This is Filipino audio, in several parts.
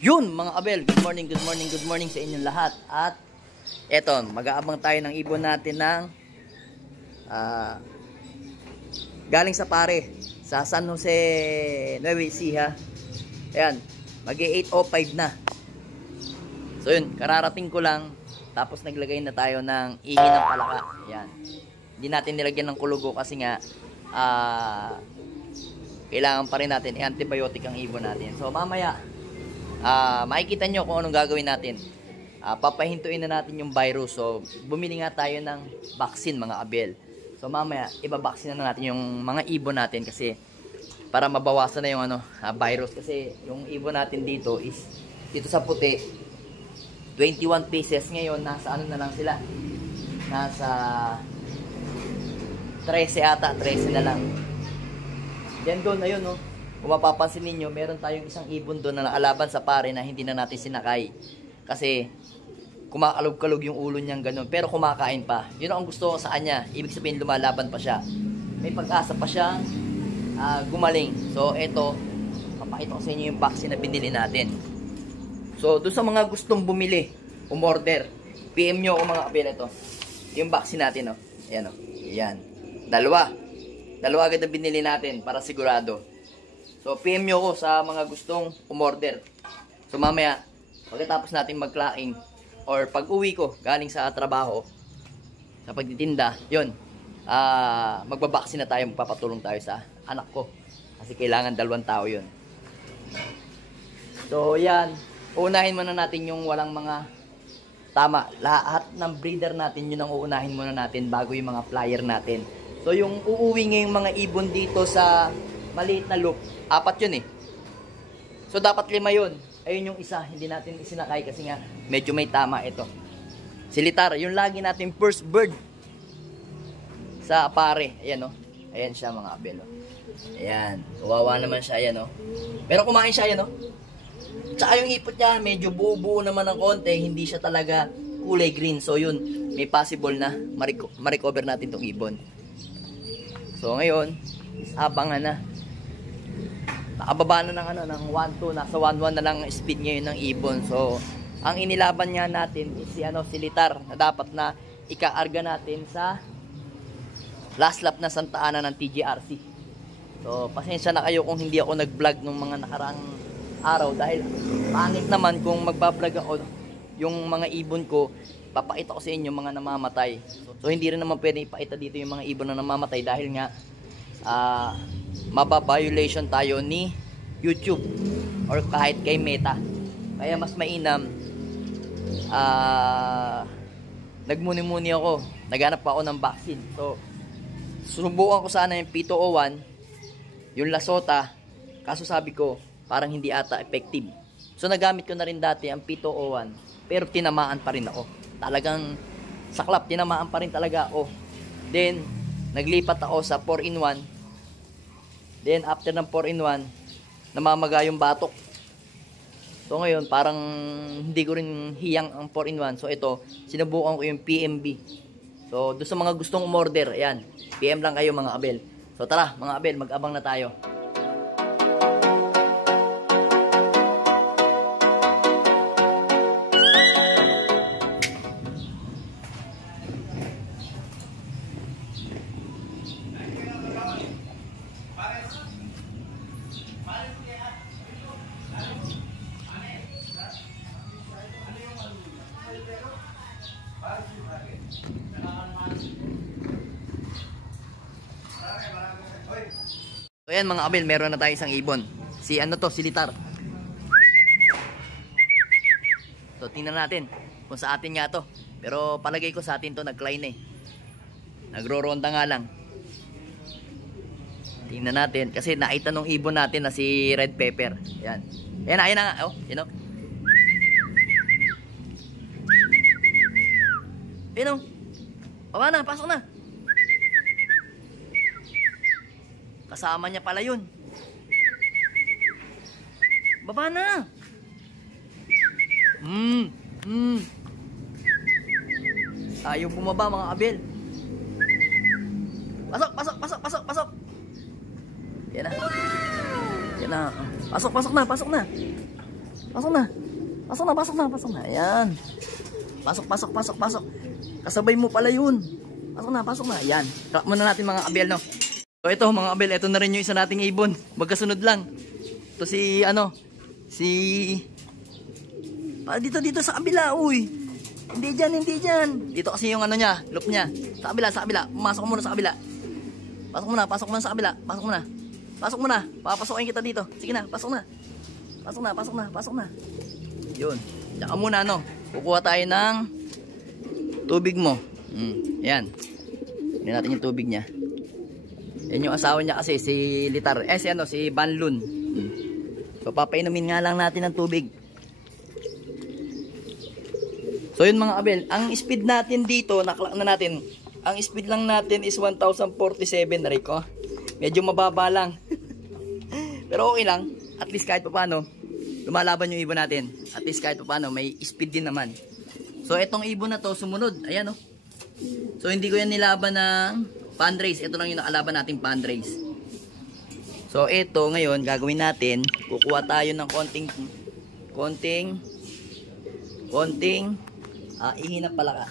Yun mga kabel, good morning, good morning, good morning sa inyong lahat. At eto, mag-aabang tayo ng ibon natin ng galing sa pare sa San Jose, Nueva Ecija. Ayan, mag-8:05 na. So yun, kararating ko lang. Tapos naglagay na tayo ng ihi ng palaka. Ayan, hindi natin nilagyan ng kulugo kasi nga kailangan pa rin natin i-antibiotic ang ibon natin. So mamaya makikita nyo kung anong gagawin natin. Papahintuin na natin yung virus. So bumili nga tayo ng vaccine mga kabel. So mamaya ibabaksin na natin yung mga ibon natin kasi para mabawasan na yung virus. Kasi yung ibon natin dito is dito sa puti 21 pieces. Ngayon nasa na lang sila, nasa 13 ata, 13 na lang. Diyan doon, ayun no. Kung mapapansin ninyo, meron tayong isang ibon doon na nakalaban sa pare na hindi na natin sinakay. Kasi kumakalog-kalog yung ulo niyang ganun. Pero kumakain pa. Yun ang gusto ko sa kanya. Ibig sabihin lumalaban pa siya. May pag-asa pa siyang gumaling. So eto, papakita ko sa inyo yung vaccine na binili natin. So doon sa mga gustong bumili, umorder, PM nyo ako mga kapil. Ito yung vaccine natin. Ayan o. Ayan. Dalawa agad na binili natin para sigurado. So PM nyo ko sa mga gustong umorder. So mamaya pagkatapos natin mag-clacking or pag uwi ko galing sa trabaho sa pagtitinda, yun, magbabaksin na tayo, magpapatulong tayo sa anak ko kasi kailangan 2 tao yun. So yan, uunahin muna natin yung walang mga tama. Lahat ng breeder natin yun ang uunahin muna natin bago yung mga flyer natin. So yung uuwi ngayong mga ibon dito sa maliit na loop, 4 yun eh. So dapat 5 yun. Ayun yung isa, hindi natin isinakay kasi nga medyo may tama ito. Silitar, yung lagi natin first bird sa pare. Ayan o. Ayan siya mga abel. Ayan. Kawawa naman siya. Ayan o. Pero kumain siya. Ayan o. Tsaka yung ipot niya, medyo buo-buo naman ng konti. Hindi siya talaga kulay green. So yun, may possible na ma-recover natin tong ibon. So ngayon, abangan na. Nakababa na ng 1-2, nasa 1-1 na lang speed ngayon ng ibon. So ang inilaban nga natin is si Litar na dapat na ikaarga natin sa last lap na Santa Ana ng TGRC. So pasensya na kayo kung hindi ako nag-vlog nung mga nakaraang araw dahil pangit naman kung magba-vlog ako yung mga ibon ko, papakita ko sa inyo mga namamatay. So hindi rin naman pwede ipakita dito yung mga ibon na namamatay dahil nga mababiolation tayo ni YouTube or kahit kay Meta. Kaya mas mainam, nagmuni-muni ako, naghanap pa ako ng vaccine. So susubukan ko sana yung P201, yung Lasota, kaso sabi ko parang hindi ata effective. So nagamit ko na rin dati ang P201 pero tinamaan pa rin ako. Talagang saklap, tinamaan pa rin talaga ako. Then naglipat ako sa 4-in-1. Then after ng 4-in-1, namamaga yung batok. So ngayon parang hindi ko rin hiyang ang 4-in-1. So ito, sinubukan ko yung PMB. So doon sa mga gustong umorder, ayan, PM lang kayo mga abel. So tara mga abel, mag-abang na tayo. So ayan mga kabel, meron na tayo isang ibon. Si Litar. So tingnan natin kung sa atin nga to. Pero palagay ko sa atin to, nag-cline eh. Nagro-ronda nga lang. Tingnan natin kasi nakita nung ibon natin na si Red Pepper. Ayan. Ayan na nga. Oh, yun o. Ayun o. Baba na, pasok na. Kasama niya pala yun. Baba na. Ayaw bumaba mga kabel. Pasok. Yan na. Yan na. Pasok na. Pasok na. Pasok na, pasok na, pasok na. Ayan. Pasok, pasok, pasok, pasok. Kasabay mo pala yun. Pasok na, pasok na. Ayan. Crack muna natin mga abel, no? So ito mga abel, ito na rin yung isa nating ibon. Magkasunod lang. Ito si ano, dito sa kabila, uy. Hindi dyan, hindi dyan. Dito kasi yung ano niya, loop niya. Sa kabila, sa kabila. Pumasok muna sa kabila. Pasok muna, pasok muna sa kabila. Pasok muna. Pasok muna. Papasokin kita dito. Sige na, pasok na. Pasok na, pasok na, pasok na. Yun. Tsaka muna, no. Kukuha tayo ng tubig mo. Yan. Hindi natin yung tubig niya. Yan yung asawa niya kasi, si Litar. Si Banlun. So, papainumin nga lang natin ng tubig. So, yun mga abel. Ang speed natin dito, naklak na natin. Ang speed lang natin is 1047, Rico. Medyo mababa lang. Pero okay lang. At least kahit pa paano, lumalaban yung ibon natin. At least kahit pa paano, may speed din naman. So, itong ibon na to, sumunod. Ayan, oh. So, hindi ko yan nilaban ng fundraise. Ito lang yung nakalaban nating fundraise. So, ito ngayon, gagawin natin. Kukuha tayo ng konting ihi ng palaka.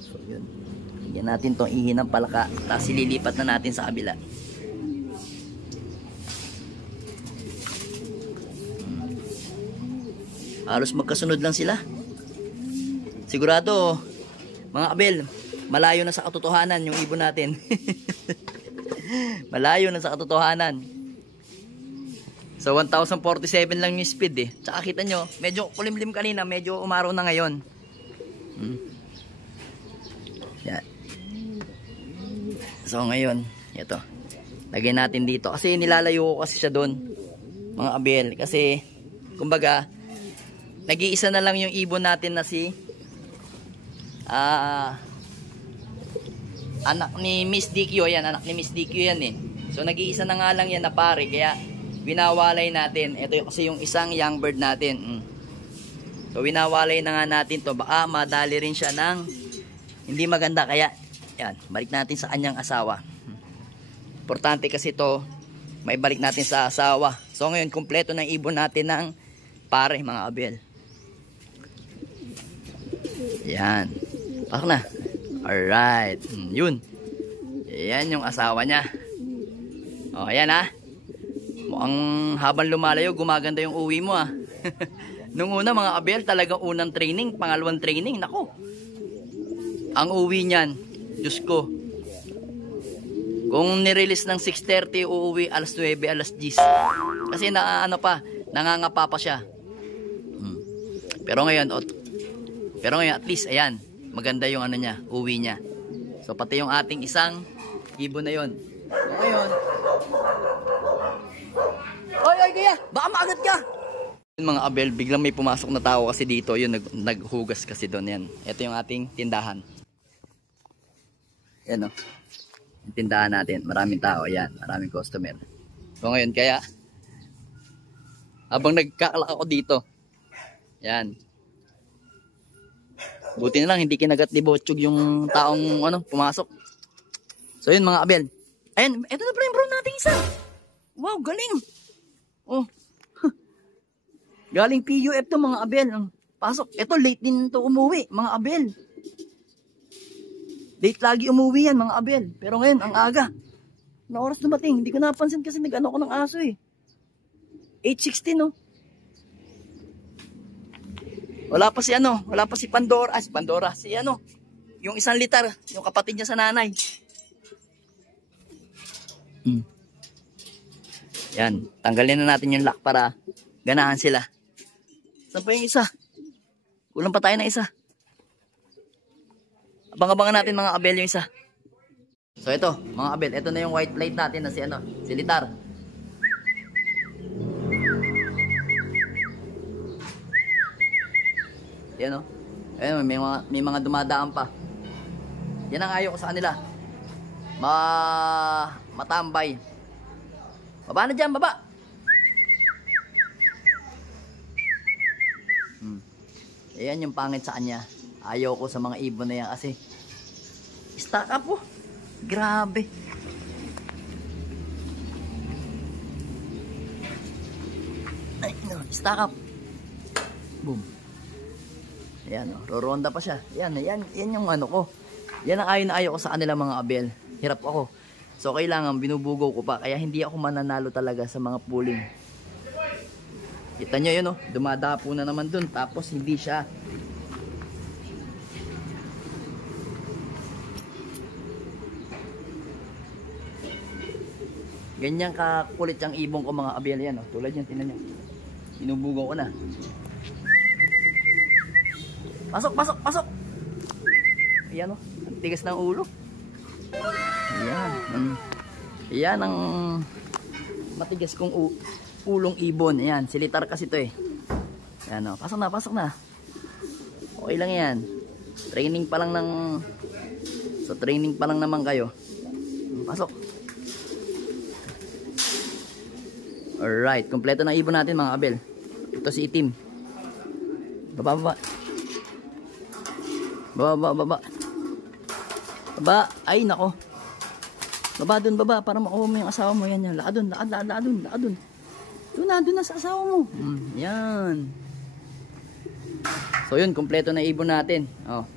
So, yun. Bigyan natin tong ihi ng palaka. Tapos, ililipat na natin sa kabila. Halos magkasunod lang sila. Sigurado, mga abel, malayo na sa katotohanan yung ibon natin. Malayo na sa katotohanan. So 1047 lang yung speed eh. Tsaka kita nyo, medyo kulimlim kanina, medyo umaraw na ngayon. Yan. So ngayon, ito. Lagay natin dito. Kasi nilalayo ko kasi siya doon. Mga abel. Kasi, kumbaga, nag-iisa na lang yung ibon natin na si anak ni Miss DQ. Yan, anak ni Miss DQ yan eh. So nag-iisa na nga lang yan na pare. Kaya winawalay natin. Ito yung, kasi yung isang young bird natin. So winawalay na nga natin to. Baka madali rin siya ng hindi maganda. Kaya yan, balik natin sa kanyang asawa. Importante kasi to, may balik natin sa asawa. So ngayon, kumpleto ng ibon natin ng pare mga abel. Yan. Pasok na. Alright. Yun. Yan yung asawa niya. O, ayan ha. Mukhang habang lumalayo, gumaganda yung uwi mo ha. Nung una mga abel, talagang unang training, pangalawang training. Nako. Ang uwi niyan, Diyos ko. Kung nirelease ng 6:30, uuwi alas 9, alas 10. Kasi nangangapa pa siya. Pero ngayon at least, ayan, maganda yung ano niya, uwi niya. So, pati yung ating isang ibon na yon. So, ngayon, oy, kaya, baka maagat ka! Mga abel, biglang may pumasok na tao kasi dito, yun, naghugas kasi doon, yan. Ito yung ating tindahan. Yan o. Yung tindahan natin, maraming tao, yan, maraming customer. So, ngayon, kaya, habang nagkakalak ako dito, yan. Buti na lang hindi kinagat ni Botchog yung taong pumasok. So yun mga abel. Ayan, eto na pala yung bro natin isa. Wow, galing. Oh. Galing PUF to mga abel. Pasok. Eto late din to umuwi mga abel. Late lagi umuwi yan mga abel. Pero ngayon ang aga. Na oras dumating. Hindi ko napansin kasi nag-ano ko ng aso eh. 8:16 no. Wala pa si Pandora, yung isang Litar, yung kapatid niya sa nanay. Yan, tanggalin na natin yung lock para ganahan sila. Saan pa yung isa? Kulang pa tayo na isa. Abang-abangan natin mga abel yung isa. So ito, mga abel, ito na yung white plate natin na si Litar. Yan o. Ayun, may mga dumadaan pa. Yan ang ayaw ko sa kanila. Matambay. Baba na dyan, baba. Ayan yung pangit sa kanya. Ayaw ko sa mga ibon na yan kasi stack up po. Grabe. Ay, no, stack up. Boom. Ayan, oh, roronda pa siya. Yan yung ano ko. Yan ang ayaw na ayaw ko sa kanila mga abel. Hirap ako. So kailangan binubugaw ko pa. Kaya hindi ako mananalo talaga sa mga pulling. Kita nyo yun, oh. Dumadapo na naman dun. Tapos hindi siya. Ganyan kakulit yung ibong ko mga abel yan, oh. Tulad yan, tingnan nyo. Binubugaw ko na. Pasok, pasok, pasok. Ayan, oh. Ang tigas ng ulo. Ayan. Ayan ang matigas kong ulong ibon. Ayan, silitar kasi ito eh. Ayan, oh. Pasok na, pasok na. Okay lang yan. Training pa lang ng... So, training pa lang naman kayo. Pasok. Alright, kompleto na ibon natin mga abel. Ito si itim. Baba, baba. Baba, baba, baba. Baba, ay nako. Baba dun, baba, para makuha mo yung asawa mo. Yan, yan. Lakad dun, lakad, lakad, lakad dun, lakad dun. Dun na sa asawa mo. Yan. So yun, kompleto na ibon natin. Oh.